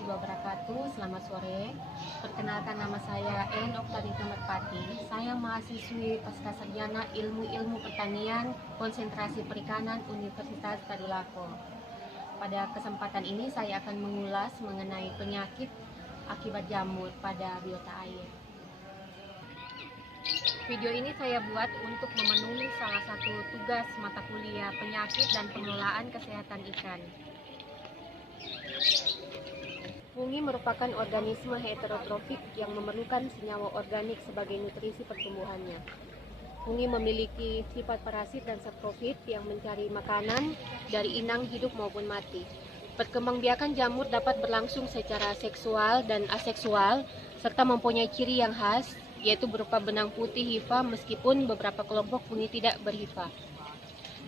warahmatullahi wabarakatuh. Selamat sore. Perkenalkan, nama saya En Oktanita Merpati. Saya mahasiswi Pascasarjana Ilmu Pertanian Konsentrasi Perikanan Universitas Tadulako. Pada kesempatan ini saya akan mengulas mengenai penyakit akibat jamur pada biota air. Video ini saya buat untuk memenuhi salah satu tugas mata kuliah penyakit dan pengelolaan kesehatan ikan. Fungi merupakan organisme heterotrofik yang memerlukan senyawa organik sebagai nutrisi pertumbuhannya. Fungi memiliki sifat parasit dan saprofit yang mencari makanan dari inang hidup maupun mati. Perkembangbiakan jamur dapat berlangsung secara seksual dan aseksual, serta mempunyai ciri yang khas, yaitu berupa benang putih hifa meskipun beberapa kelompok fungi tidak berhifa.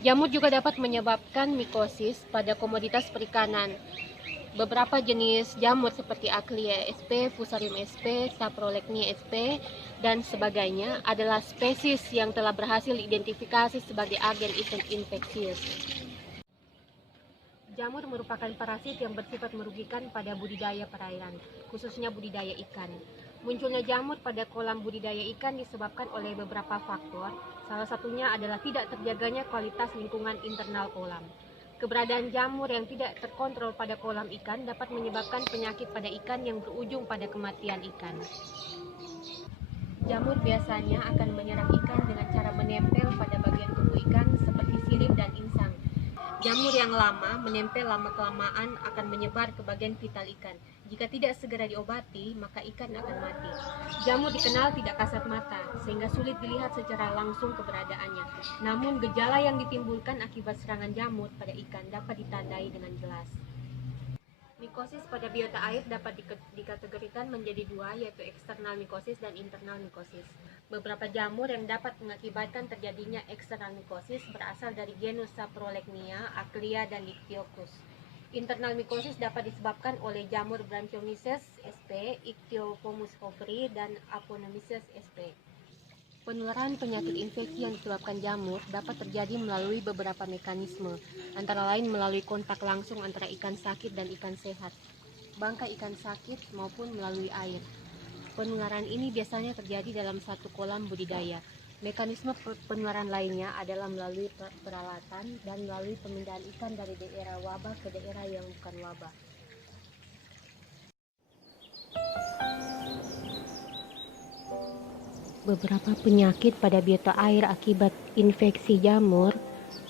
Jamur juga dapat menyebabkan mikosis pada komoditas perikanan. Beberapa jenis jamur seperti Achlea sp, Fusarium sp, Saprolegnia sp, dan sebagainya adalah spesies yang telah berhasil diidentifikasi sebagai agen infeksius. Jamur merupakan parasit yang bersifat merugikan pada budidaya perairan, khususnya budidaya ikan. Munculnya jamur pada kolam budidaya ikan disebabkan oleh beberapa faktor, salah satunya adalah tidak terjaganya kualitas lingkungan internal kolam. Keberadaan jamur yang tidak terkontrol pada kolam ikan dapat menyebabkan penyakit pada ikan yang berujung pada kematian ikan. Jamur biasanya akan menyerang ikan dengan cara menempel pada bagian tubuh ikan seperti sirip dan insang. Jamur yang lama menempel lama-kelamaan akan menyebar ke bagian vital ikan. Jika tidak segera diobati, maka ikan akan mati. Jamur dikenal tidak kasat mata, sehingga sulit dilihat secara langsung keberadaannya. Namun, gejala yang ditimbulkan akibat serangan jamur pada ikan dapat ditandai dengan jelas. Mikosis pada biota air dapat dikategorikan menjadi dua, yaitu eksternal mikosis dan internal mikosis. Beberapa jamur yang dapat mengakibatkan terjadinya eksternal mikosis berasal dari genus Saprolegnia, Achlea, dan Ichthyophus. Internal mikosis dapat disebabkan oleh jamur Branchiomyces sp, Ichthyophilus coveri, dan Aponomyces sp. Penularan penyakit infeksi yang disebabkan jamur dapat terjadi melalui beberapa mekanisme, antara lain melalui kontak langsung antara ikan sakit dan ikan sehat, bangkai ikan sakit, maupun melalui air. Penularan ini biasanya terjadi dalam satu kolam budidaya. Mekanisme penularan lainnya adalah melalui peralatan dan melalui pemindahan ikan dari daerah wabah ke daerah yang bukan wabah. Beberapa penyakit pada biota air akibat infeksi jamur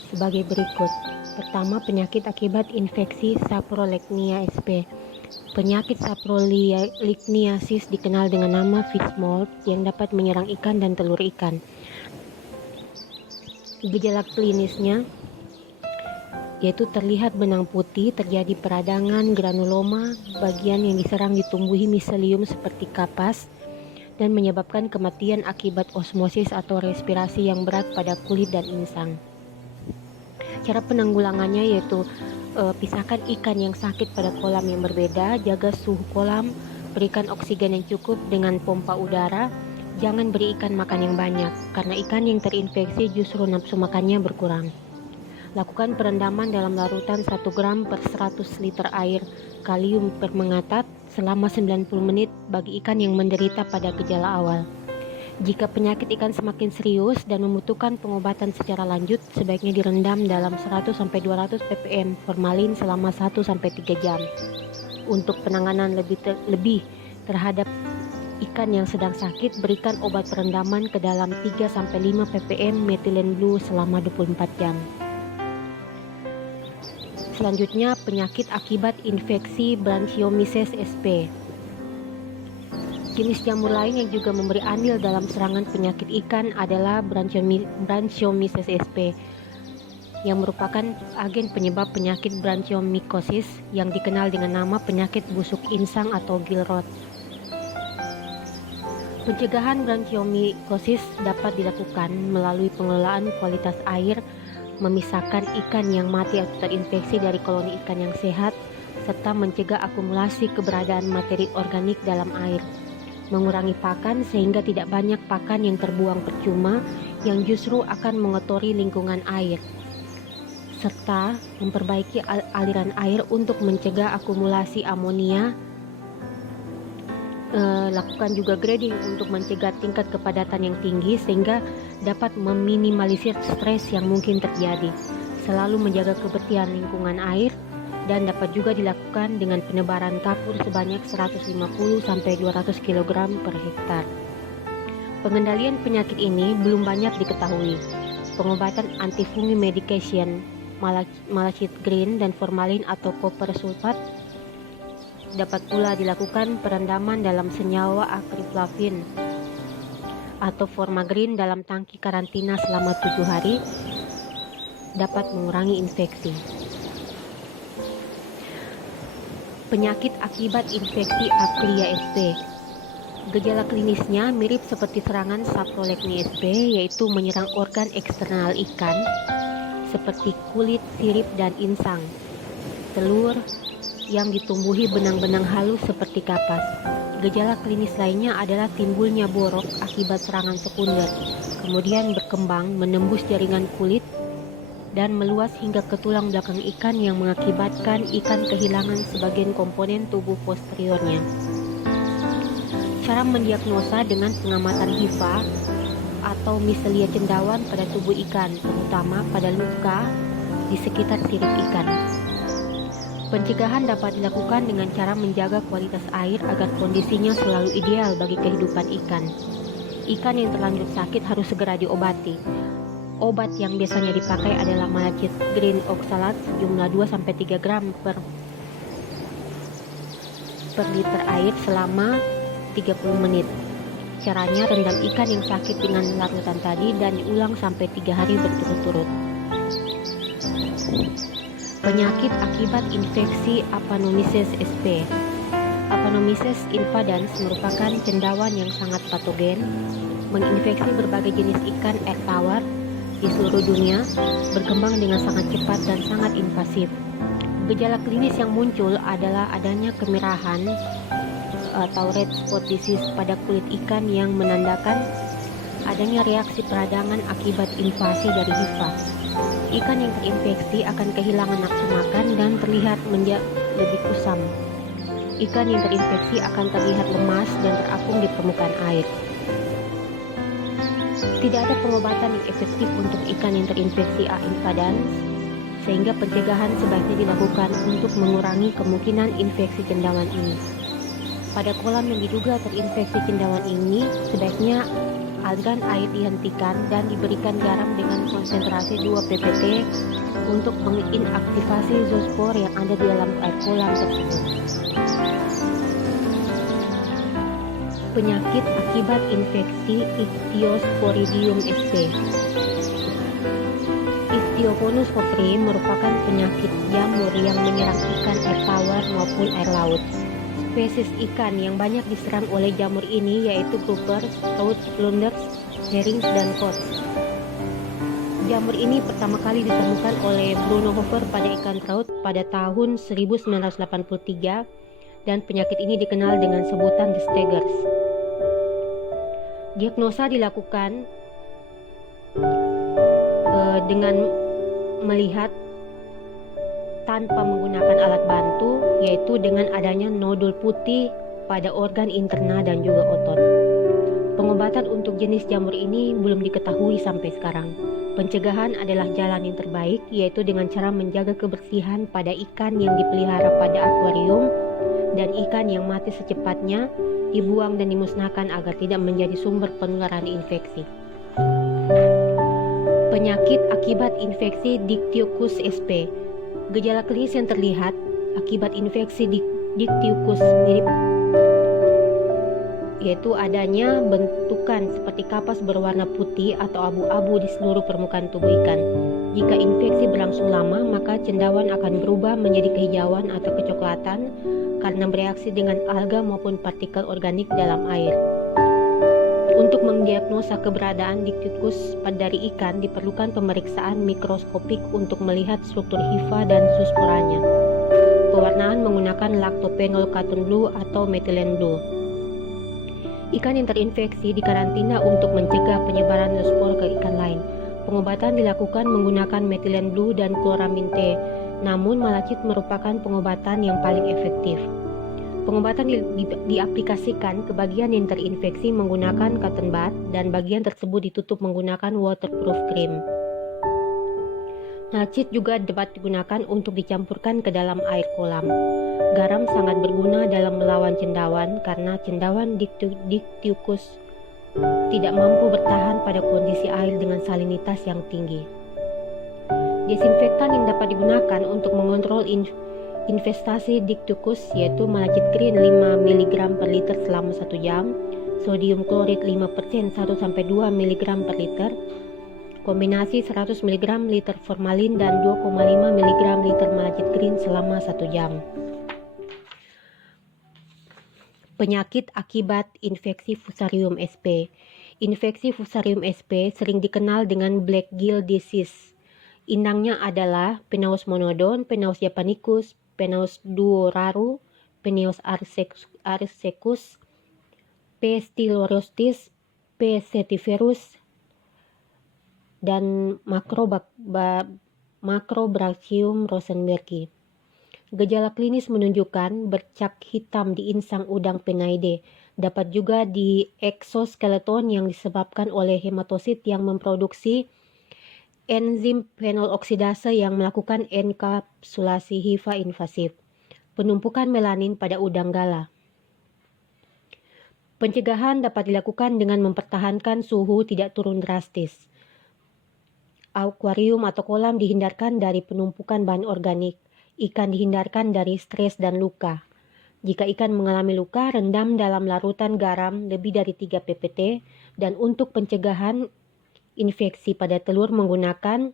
sebagai berikut. Pertama, penyakit akibat infeksi Saprolegnia sp. Penyakit saproligniasis dikenal dengan nama fish mold yang dapat menyerang ikan dan telur ikan. Gejala klinisnya yaitu terlihat benang putih, terjadi peradangan, granuloma, bagian yang diserang ditumbuhi miselium seperti kapas, dan menyebabkan kematian akibat osmosis atau respirasi yang berat pada kulit dan insang. Cara penanggulangannya yaitu pisahkan ikan yang sakit pada kolam yang berbeda, jaga suhu kolam, berikan oksigen yang cukup dengan pompa udara, jangan beri ikan makan yang banyak, karena ikan yang terinfeksi justru nafsu makannya berkurang. Lakukan perendaman dalam larutan 1 gram per 100 liter air kalium permanganat selama 90 menit bagi ikan yang menderita pada gejala awal. Jika penyakit ikan semakin serius dan membutuhkan pengobatan secara lanjut, sebaiknya direndam dalam 100-200 ppm formalin selama 1-3 jam. Untuk penanganan lebih terhadap ikan yang sedang sakit, berikan obat perendaman ke dalam 3-5 ppm methylene blue selama 24 jam. Selanjutnya, penyakit akibat infeksi Branchiomyces sp. Jenis jamur lain yang juga memberi andil dalam serangan penyakit ikan adalah Branchiomyces sp, yang merupakan agen penyebab penyakit branchiomycosis yang dikenal dengan nama penyakit busuk insang atau gill rot. Pencegahan branchiomycosis dapat dilakukan melalui pengelolaan kualitas air, memisahkan ikan yang mati atau terinfeksi dari koloni ikan yang sehat, serta mencegah akumulasi keberadaan materi organik dalam air. Mengurangi pakan sehingga tidak banyak pakan yang terbuang percuma yang justru akan mengotori lingkungan air, serta memperbaiki aliran air untuk mencegah akumulasi amonia, lakukan juga grading untuk mencegah tingkat kepadatan yang tinggi sehingga dapat meminimalisir stres yang mungkin terjadi. Selalu menjaga kebersihan lingkungan air dan dapat juga dilakukan dengan penebaran kapur sebanyak 150-200 kg per hektar. Pengendalian penyakit ini belum banyak diketahui. Pengobatan antifungi medication, malachite green dan formalin atau koper sulfat dapat pula dilakukan perendaman dalam senyawa akriflavin atau formagrin dalam tangki karantina selama 7 hari dapat mengurangi infeksi. Penyakit akibat infeksi Aplyia sp. Gejala klinisnya mirip seperti serangan Saprolegni sp, yaitu menyerang organ eksternal ikan seperti kulit, sirip, dan insang, telur yang ditumbuhi benang-benang halus seperti kapas. Gejala klinis lainnya adalah timbulnya borok akibat serangan sekunder, kemudian berkembang menembus jaringan kulit dan meluas hingga ke tulang belakang ikan yang mengakibatkan ikan kehilangan sebagian komponen tubuh posteriornya. Cara mendiagnosa dengan pengamatan hifa atau miselia cendawan pada tubuh ikan, terutama pada luka di sekitar sirip ikan. Pencegahan dapat dilakukan dengan cara menjaga kualitas air agar kondisinya selalu ideal bagi kehidupan ikan. Ikan yang terlanjur sakit harus segera diobati. Obat yang biasanya dipakai adalah malachite green oxalate sejumlah 2-3 gram per liter air selama 30 menit. Caranya, rendam ikan yang sakit dengan larutan tadi dan diulang sampai 3 hari berturut-turut. Penyakit akibat infeksi Aphanomyces sp. Aphanomyces invadans merupakan cendawan yang sangat patogen, menginfeksi berbagai jenis ikan air tawar di seluruh dunia, berkembang dengan sangat cepat dan sangat invasif. Gejala klinis yang muncul adalah adanya kemerahan atau red spot disease pada kulit ikan yang menandakan adanya reaksi peradangan akibat invasi dari hifa. Ikan yang terinfeksi akan kehilangan nafsu makan dan terlihat lebih kusam. Ikan yang terinfeksi akan terlihat lemas dan terapung di permukaan air. Tidak ada pengobatan yang efektif untuk ikan yang terinfeksi A. invadans, sehingga pencegahan sebaiknya dilakukan untuk mengurangi kemungkinan infeksi cendawan ini. Pada kolam yang diduga terinfeksi cendawan ini, sebaiknya aliran air dihentikan dan diberikan garam dengan konsentrasi 2 ppt untuk menginaktivasi zoospor yang ada di dalam air kolam tersebut. Penyakit akibat infeksi Ichthyosporidium sp. Ichthyophonus vopri merupakan penyakit jamur yang menyerang ikan air tawar maupun air laut. Spesies ikan yang banyak diserang oleh jamur ini yaitu grouper, trout, flounders, herrings, dan cod. Jamur ini pertama kali ditemukan oleh Bruno Hofer pada ikan trout pada tahun 1983 dan penyakit ini dikenal dengan sebutan the staggers. Diagnosa dilakukan dengan melihat tanpa menggunakan alat bantu, yaitu dengan adanya nodul putih pada organ interna dan juga otot. Pengobatan untuk jenis jamur ini belum diketahui sampai sekarang. Pencegahan adalah jalan yang terbaik, yaitu dengan cara menjaga kebersihan pada ikan yang dipelihara pada akuarium dan ikan yang mati secepatnya dibuang dan dimusnahkan agar tidak menjadi sumber penularan infeksi. Penyakit akibat infeksi Dictyochus sp. Gejala klinis yang terlihat akibat infeksi Dictyochus mirip, yaitu adanya bentukan seperti kapas berwarna putih atau abu-abu di seluruh permukaan tubuh ikan. Jika infeksi berlangsung lama, maka cendawan akan berubah menjadi kehijauan atau kecoklatan karena bereaksi dengan alga maupun partikel organik dalam air. Untuk mendiagnosa keberadaan Dictyochus dari ikan diperlukan pemeriksaan mikroskopik untuk melihat struktur hifa dan zoosporanya. Pewarnaan menggunakan lactophenol cotton blue atau methylene blue. Ikan yang terinfeksi dikarantina untuk mencegah penyebaran zoospor ke ikan lain. Pengobatan dilakukan menggunakan methylene blue dan chloramine T, namun malachite merupakan pengobatan yang paling efektif. Pengobatan diaplikasikan ke bagian yang terinfeksi menggunakan cotton bud dan bagian tersebut ditutup menggunakan waterproof cream. Nalcit juga dapat digunakan untuk dicampurkan ke dalam air kolam. Garam sangat berguna dalam melawan cendawan karena cendawan dictyocus tidak mampu bertahan pada kondisi air dengan salinitas yang tinggi. Desinfektan yang dapat digunakan untuk mengontrol investasi dictyocus yaitu malachit green 5 mg per liter selama 1 jam, sodium klorid 5% 1-2 mg per liter, kombinasi 100 mg liter formalin dan 2,5 mg liter malachit green selama 1 jam. Penyakit akibat infeksi Fusarium sp. Infeksi Fusarium sp sering dikenal dengan black gill disease. Inangnya adalah Penaeus monodon, Penaeus japonicus, Penaeus duoraru, Penaeus arsecus, P. stylorhostis, P. setiferus, dan Macrobacterium rosenbergi. Gejala klinis menunjukkan bercak hitam di insang udang Penaeidae. Dapat juga di eksoskeleton yang disebabkan oleh hematosit yang memproduksi enzim fenol oksidase yang melakukan enkapsulasi HIV invasif. Penumpukan melanin pada udang gala. Pencegahan dapat dilakukan dengan mempertahankan suhu tidak turun drastis. Akuarium atau kolam dihindarkan dari penumpukan bahan organik. Ikan dihindarkan dari stres dan luka. Jika ikan mengalami luka, rendam dalam larutan garam lebih dari 3 ppt dan untuk pencegahan infeksi pada telur menggunakan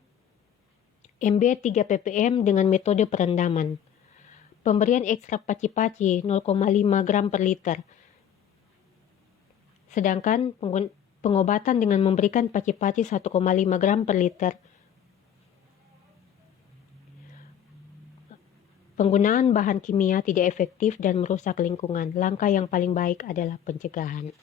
MB 3 ppm dengan metode perendaman. Pemberian ekstrak paci-paci 0,5 gram per liter. Sedangkan pengobatan dengan memberikan paci-paci 1,5 gram per liter. Penggunaan bahan kimia tidak efektif dan merusak lingkungan. Langkah yang paling baik adalah pencegahan.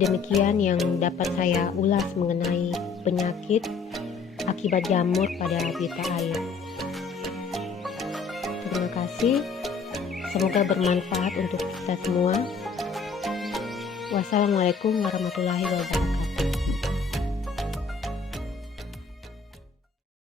Demikian yang dapat saya ulas mengenai penyakit akibat jamur pada habitat air. Terima kasih. Semoga bermanfaat untuk kita semua. Wassalamualaikum warahmatullahi wabarakatuh.